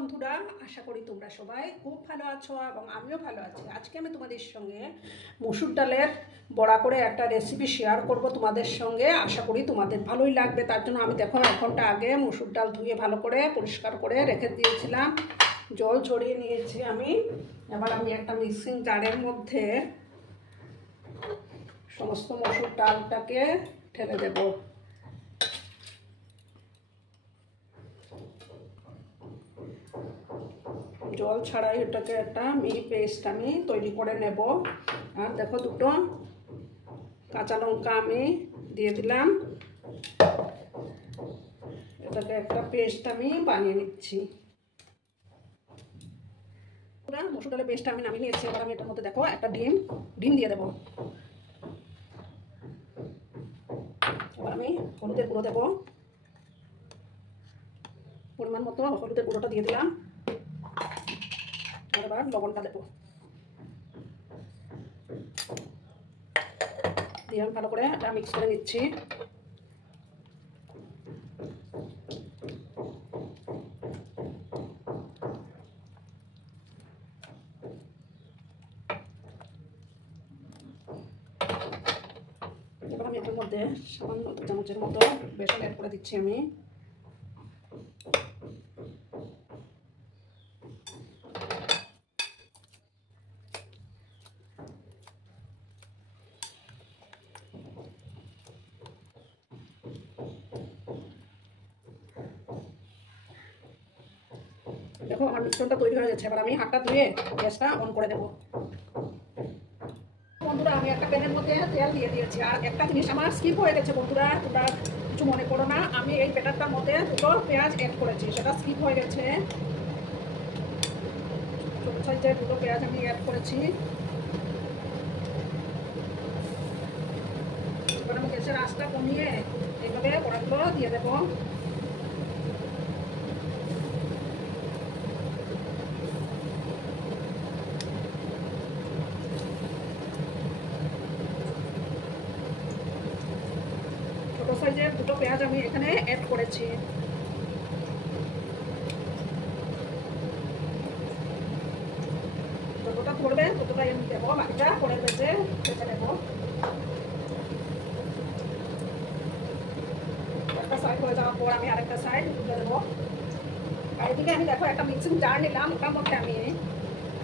বন্ধুরা, আশা করি তোমরা সবাই খুব ভালো আছো এবং আমিও ভালো আছি। আজকে আমি তোমাদের সঙ্গে মসুর ডালের বড়া করে একটা রেসিপি শেয়ার করব তোমাদের সঙ্গে। আশা করি তোমাদের ভালোই লাগবে। তার জন্য আমি দেখো 1 ঘন্টা আগে মসুর ডাল ধুয়ে ভালো করে পরিষ্কার করে রেখে দিয়েছিলাম, জল ঝরিয়ে নিয়েছি আমি। এবার আমি একটা মিক্সিং জারের মধ্যে সমস্ত মসুর ডালটাকে ঢেলে দেবো। জল ছাড়াই এটাকে একটা মিহি পেস্ট আমি তৈরি করে নেব। আর দেখো দুটো কাঁচা লঙ্কা আমি দিয়ে দিলাম, এটাকে একটা পেস্ট আমি বানিয়ে নিচ্ছি। পুরো মসুর ডালের পেস্টটা আমি নামিয়ে নিয়েছি। এবার আমি এটার মধ্যে দেখো একটা ডিম দিয়ে দেবো। এবার আমি হলুদের গুঁড়ো দেবো, পরিমাণ মতো হলুদের গুঁড়োটা দিয়ে দিলাম। এবার লবণটা দেবো, দিয়ে আমি ভালো করে এটা মিক্স করে নিচ্ছি। এবার আমি এটার মধ্যে সামান্য 2 চামচের মতো বেসন অ্যাড করে দিচ্ছি আমি। দেখো আমার মিশ্রণটা তৈরি হয়ে যাচ্ছে। এবার আমি হাতটা ধুয়ে গ্যাসটা অন করে দেবো। বন্ধুরা, আমি একটা প্যানের মধ্যে তেল দিয়ে দিয়েছি। আর একটা জিনিস আমার স্কিপ হয়ে গেছে বন্ধুরা, তোমরা কিছু মনে করো না। আমি এই ব্যাটারটার মধ্যে 2 পেঁয়াজ অ্যাড করেছি, সেটা স্কিপ হয়ে গেছে। ছোট সাইজের 2 পেঁয়াজ আমি অ্যাড করেছি। এবার আমি গ্যাসের আঁচটা কমিয়ে এইভাবে বড়াগুলো দিয়ে দেবো। ছোট সাইজের 2 পেঁয়াজ আমি এখানে অ্যাড করেছি। যতটা ধরবে ততটাই আমি দেবো, বাকিটা পরে ভেজে নেবো। একটা সাইড হয়ে যাওয়ার পর আমি আরেকটা সাইড তুলে দেবো। আর এদিকে আমি দেখো একটা মিক্সিং জার নিলাম, ওটার মধ্যে আমি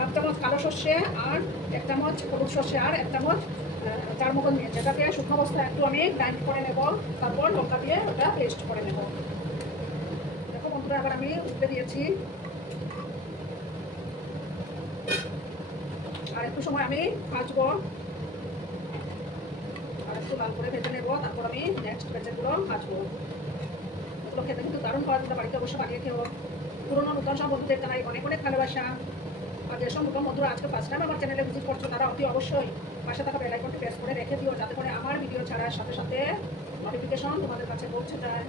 1/2 চামচ কালো সর্ষে আর 1 চামচ হলুদ সর্ষে আর 1 চামচ চার মগজ নিয়েছি। এটাকে শুকনো অবস্থায় একটু আমি গ্রাইন্ড করে নেব, তারপর লঙ্কা দিয়ে ওটা পেস্ট করে নেব। দেখো বন্ধুরা, আবার আমি উঠে দিয়েছি। আর একটু সময় আমি ভাজবো, আর একটু লাল করে ভেজে নেবো, তারপর আমি নেক্সট ভেজেগুলো ভাজবো। এগুলো খেতে কিন্তু দারুণ খাওয়া, যেটা বাড়িতে অবশ্যই বানিয়ে খেও। পুরোনো নতুন সব বন্ধুদের জানাই অনেক অনেক ভালোবাসা। আর যেসব নতুন বন্ধুরা আজকে ফার্স্ট টাইম আমার চ্যানেলে ভিজিট করছো, তারা অতি অবশ্যই পাশে থাকা বেল আইকনটি প্রেস করে রেখে দিও, যাতে করে আমার ভিডিও ছাড়ার সাথে সাথে নোটিফিকেশন তোমাদের কাছে পৌঁছে যায়।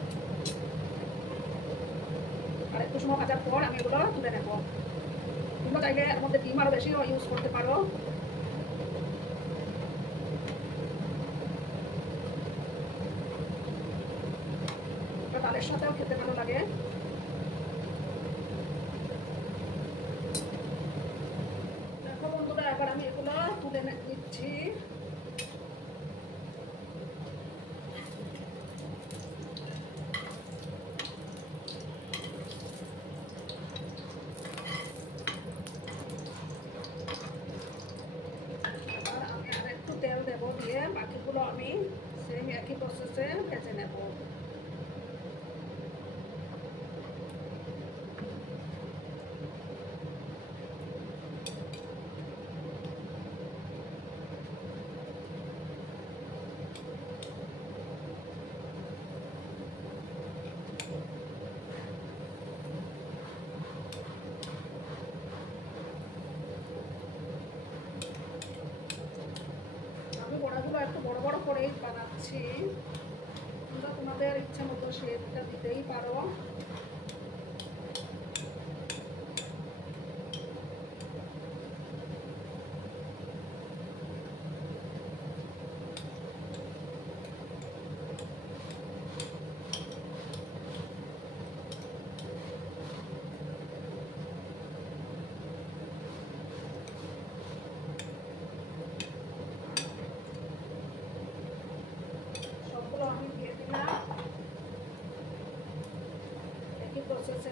আর একটু সময় ভাজার পর আমি এগুলো তুলে নেবো। তোমরা চাইলে এর মধ্যে ডিম আরও বেশি ইউজ করতে পারো। ডালের সাথেও খেতে ভালো লাগে। দেখো বন্ধুরা, এবার আমি এগুলো তুলে নিচ্ছি। আমি আর একটু তেল দেবো, দিয়ে বাকিগুলো আমি সেম একই প্রসেসে ভেজে নেব। বড়াগুলো একটু বড় বড় করেই বানাচ্ছি, তোমরা তোমাদের ইচ্ছা মতো শেপটা দিতেই পারো।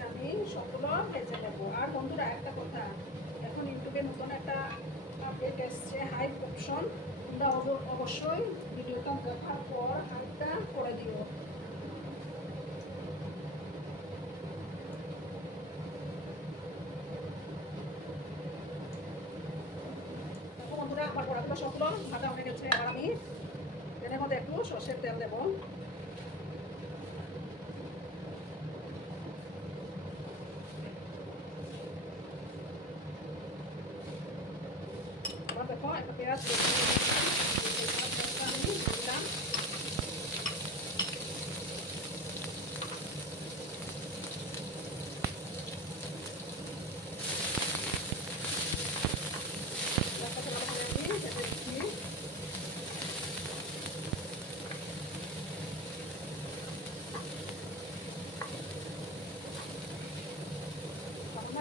আমি সবগুলো ভেজে নেবো। আর বন্ধুরা একটা কথা, এখন ইউটিউবে নতুন একটা আপডেট এসছে, হাইপ অপশন। তোমরা অবশ্যই ভিডিওটা দেখার পর হাইপটা করে দিও। দেখো বন্ধুরা, আমার বড়াগুলো সবগুলো ভাজা হয়ে গেছে। আর আমি এর মধ্যে একটু সর্ষের তেল দেবো। আবার দেখো একটা পেঁয়াজ দিলাম।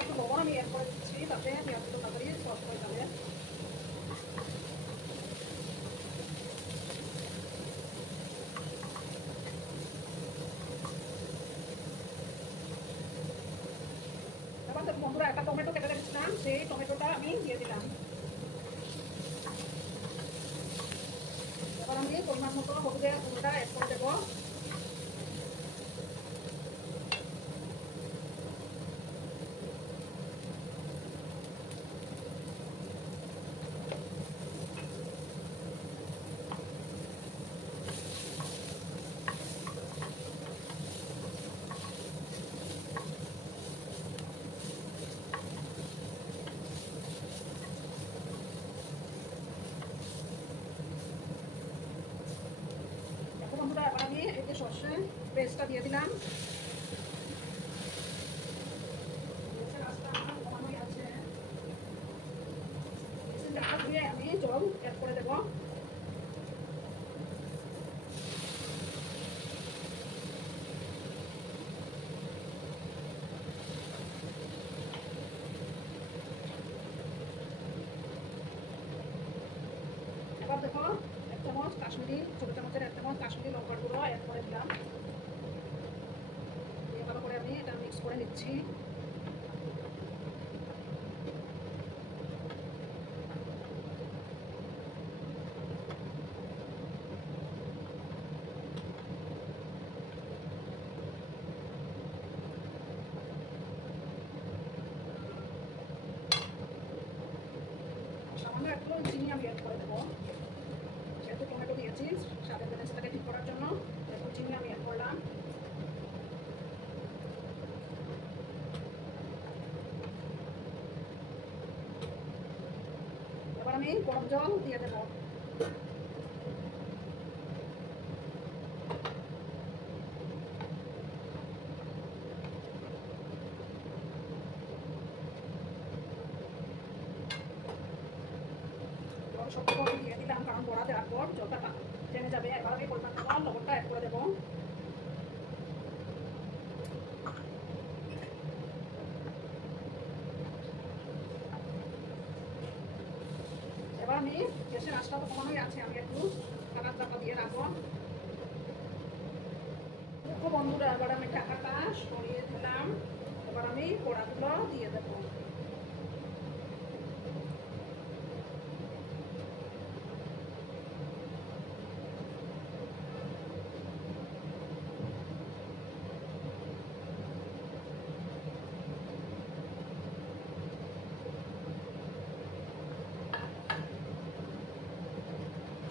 একটু লবণ আমি অ্যাড করে দিচ্ছি, তাতে পেঁয়াজগুলো তাড়াতাড়ি সফট হয়ে যাবে। এবার বন্ধুরা একটা টমেটো কেটে রেখেছিলাম, সেই টমেটোটা আমি দিয়ে দিলাম। এবার আমি পরিমাণ মতো হলুদের গুঁড়োটা অ্যাড করে দেবো। বন্ধুরা এবার আমি এই যে সর্ষে পেস্টটা দিয়ে দিলাম। আমি জল অ্যাড করে দেবো। এবার দেখো এক চামচ কাশ্মীরি, ছোটো চামচের এক চামচ কাশ্মীরি লঙ্কার গুঁড়ো অ্যাড করে দিলাম। দিয়ে ভালো করে আমি এটা মিক্স করে নিচ্ছি। সামান্য একটু চিনি আমি অ্যাড করে দেবো, যেহেতু টমেটো দিয়েছি স্বাদের ব্যালেন্সটাকে ঠিক করার জন্য একটু চিনি আমি অ্যাড করলাম। এবার আমি গরম জল দিয়ে দেবো। সবগুলো দিয়ে দিলাম, কারণ বড়া দেওয়ার পর জলটা টেনে যাবে। এবার আমি পরিমাণ মতো লবণটা অ্যাড করে দেবো। এবার আমি গ্যাসের আঁচটা তো কমানোই আছে, আমি একটু কাঁচা চাপা দিয়ে রাখবো। দেখো বন্ধুরা, এবার আমি ঢাকাটা সরিয়ে দিলাম। এবার আমি বড়াগুলো দিয়ে দেবো।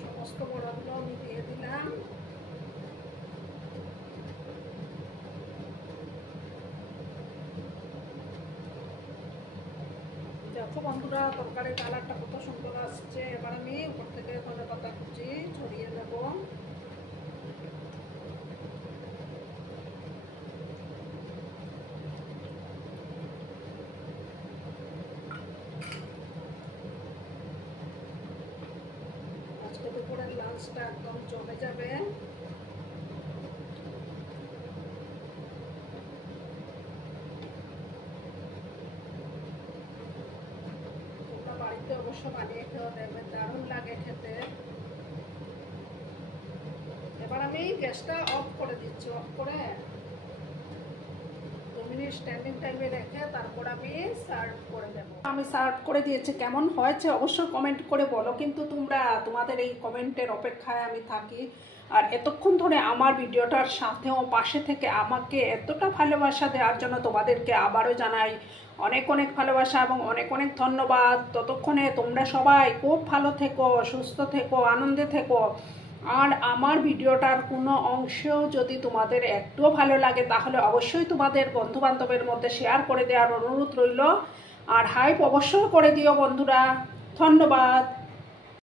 সমস্ত বড়াগুলো আমি দিয়ে দিলাম। দেখো বন্ধুরা, তরকারির কালারটা কত সুন্দর আসছে। এবার আমি উপর থেকে ধনেপাতা কুচি ছড়িয়ে দেব। আজকে দুপুরের লাঞ্চটা একদম জমে যাবে। বাড়িতে অবশ্য বানিয়ে খেয়ে দেখবে, দারুণ লাগে খেতে। এবার আমি গ্যাসটা অফ করে দিচ্ছি। অফ করে 2 মিনিট স্ট্যান্ডিং টাইমে রেখে তারপর আমি সার্ভ করে দেব। আমি সার্ভ করে দিয়েছি, কেমন হয়েছে অবশ্যই কমেন্ট করে বলো, কিন্তু তোমাদের এই কমেন্টের অপেক্ষায় আমি থাকি। আর এতক্ষণ ধরে আমার ভিডিওটার সাথেও পাশে থেকে আমাকে এতটা ভালোবাসা দেওয়ার জন্য তোমাদেরকে আবারও জানাই অনেক অনেক ভালোবাসা এবং অনেক অনেক ধন্যবাদ। ততক্ষণে তোমরা সবাই খুব ভালো থেকো, সুস্থ থেকো, আনন্দে থেকো। আর আমার ভিডিওটার কোনো অংশেও যদি তোমাদের একটুও ভালো লাগে তাহলে অবশ্যই তোমাদের বন্ধুবান্ধবের মধ্যে শেয়ার করে দেওয়ার অনুরোধ রইল। আর হাইপ অবশ্যই করে দিও বন্ধুরা। ধন্যবাদ।